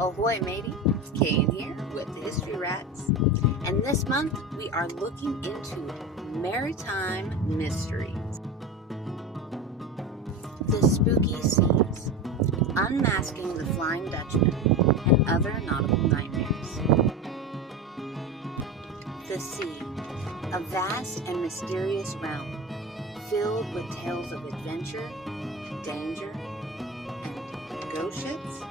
Ahoy matey, Kane here with the History Rats, and this month we are looking into maritime mysteries. The spooky seas, unmasking the Flying Dutchman, and other nautical nightmares. The sea, a vast and mysterious realm, filled with tales of adventure, danger, and ghost ships?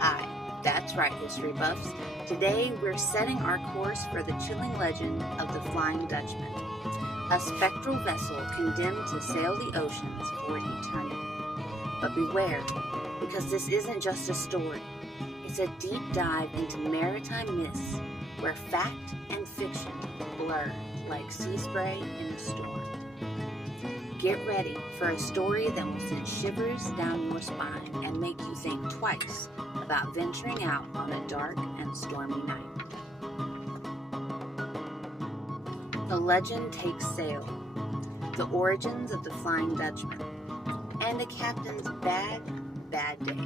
Aye. That's right, history buffs. Today we're setting our course for the chilling legend of the Flying Dutchman, a spectral vessel condemned to sail the oceans for eternity. But beware, because this isn't just a story. It's a deep dive into maritime myths where fact and fiction blur like sea spray in a storm. Get ready for a story that will send shivers down your spine and make you think twice about venturing out on a dark and stormy night. The legend takes sail, the origins of the Flying Dutchman, and the captain's bad day.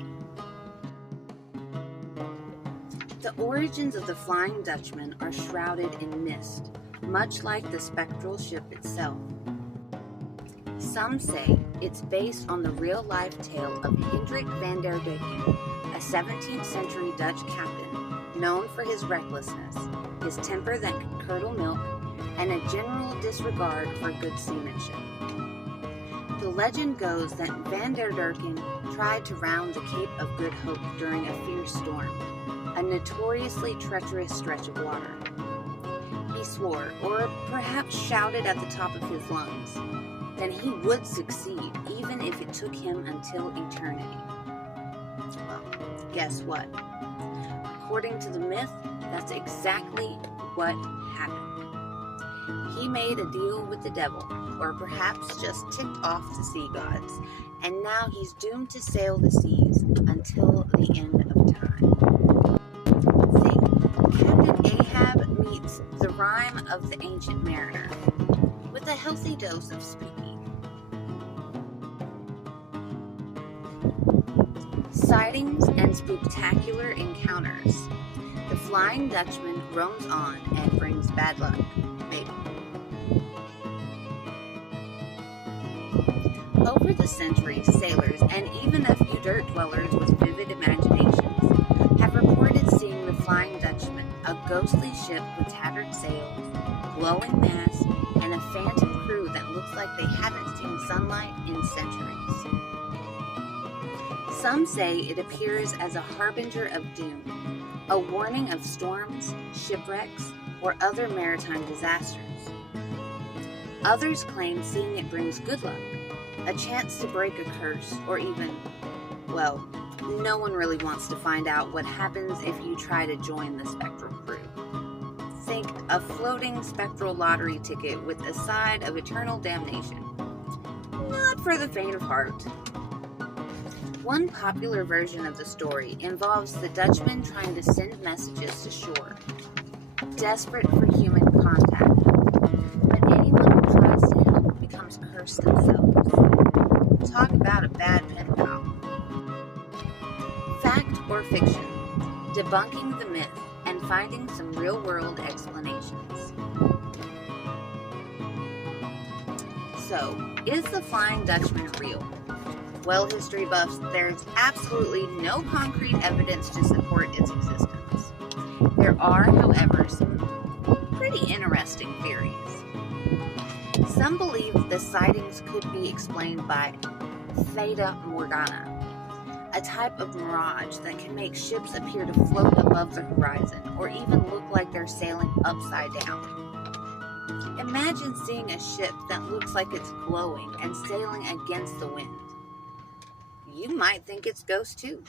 The origins of the Flying Dutchman are shrouded in mist, much like the spectral ship itself. Some say it's based on the real-life tale of Hendrik van der Decken, a 17th century Dutch captain known for his recklessness, his temper that could curdle milk, and a general disregard for good seamanship. The legend goes that Van der Decken tried to round the Cape of Good Hope during a fierce storm, a notoriously treacherous stretch of water. He swore, or perhaps shouted at the top of his lungs, that he would succeed even if it took him until eternity. Well, guess what? According to the myth, that's exactly what happened. He made a deal with the devil, or perhaps just ticked off the sea gods, and now he's doomed to sail the seas until the end of time. Think Captain Ahab meets the rhyme of the ancient mariner, with a healthy dose of spooky. Sightings and spooktacular encounters. The Flying Dutchman roams on and brings bad luck, maybe. Over the centuries, sailors and even a few dirt dwellers with vivid imaginations have reported seeing the Flying Dutchman, a ghostly ship with tattered sails, glowing masts, and a phantom crew that looks like they haven't seen sunlight in centuries. Some say it appears as a harbinger of doom, a warning of storms, shipwrecks, or other maritime disasters. Others claim seeing it brings good luck, a chance to break a curse, or even, well, no one really wants to find out what happens if you try to join the spectral crew. Think a floating spectral lottery ticket with a side of eternal damnation. Not for the faint of heart. One popular version of the story involves the Dutchman trying to send messages to shore, desperate for human contact, but anyone who tries to help becomes cursed themselves. Talk about a bad pen pal. Fact or fiction? Debunking the myth and finding some real-world explanations. So, is the Flying Dutchman real? Well, history buffs, there's absolutely no concrete evidence to support its existence. There are, however, some pretty interesting theories. Some believe the sightings could be explained by Fata Morgana, a type of mirage that can make ships appear to float above the horizon or even look like they're sailing upside down. Imagine seeing a ship that looks like it's glowing and sailing against the wind. You might think it's ghost too.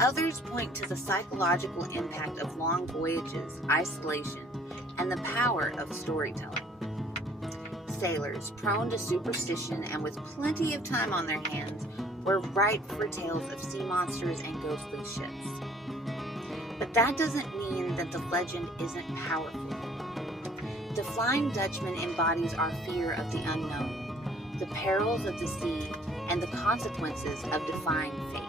Others point to the psychological impact of long voyages, isolation, and the power of storytelling. Sailors, prone to superstition and with plenty of time on their hands, were ripe for tales of sea monsters and ghostly ships. But that doesn't mean that the legend isn't powerful. The Flying Dutchman embodies our fear of the unknown, the perils of the sea, and the consequences of defying fate.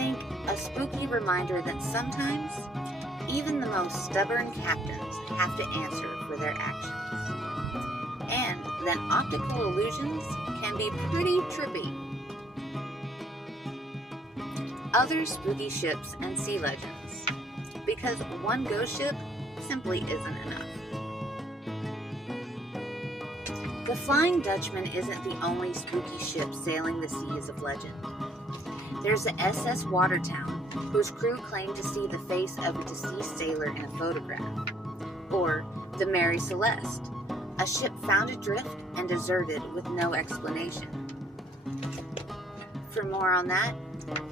think a spooky reminder that sometimes even the most stubborn captains have to answer for their actions, and that optical illusions can be pretty trippy. Other spooky ships and sea legends, because one ghost ship simply isn't enough. The Flying Dutchman isn't the only spooky ship sailing the seas of legend. There's the SS Watertown, whose crew claimed to see the face of a deceased sailor in a photograph. Or the Mary Celeste, a ship found adrift and deserted with no explanation. For more on that,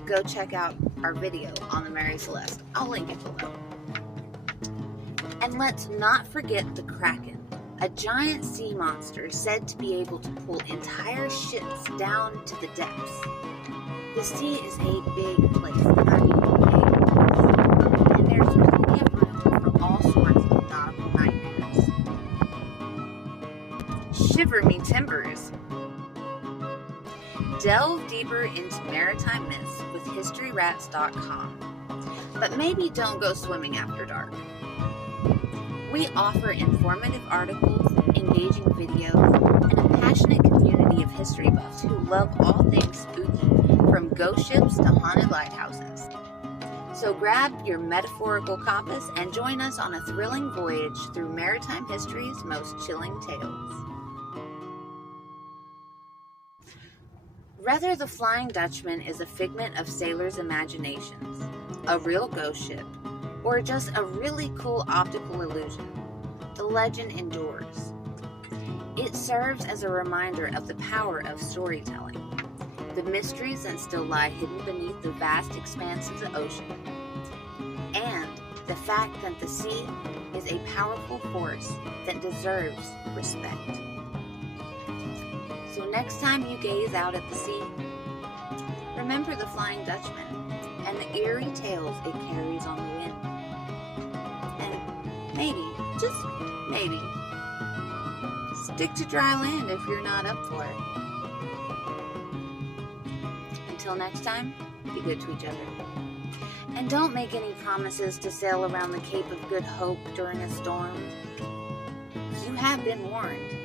go check out our video on the Mary Celeste. I'll link it below. And let's not forget the Kraken, a giant sea monster said to be able to pull entire ships down to the depths. The sea is a big place, and there's plenty of room for all sorts of nautical nightmares. Shiver me timbers! Delve deeper into maritime myths with historyrats.com, but maybe don't go swimming after dark. We offer informative articles, engaging videos, and a passionate community of history buffs who love all things spooky, from ghost ships to haunted lighthouses. So grab your metaphorical compass and join us on a thrilling voyage through maritime history's most chilling tales. Whether the Flying Dutchman is a figment of sailors' imaginations, a real ghost ship, or just a really cool optical illusion, the legend endures. It serves as a reminder of the power of storytelling, the mysteries that still lie hidden beneath the vast expanse of the ocean, and the fact that the sea is a powerful force that deserves respect. So next time you gaze out at the sea, remember the Flying Dutchman and the eerie tales it carries on the wind. And maybe, just maybe, stick to dry land if you're not up for it. Until next time, be good to each other. And don't make any promises to sail around the Cape of Good Hope during a storm. You have been warned.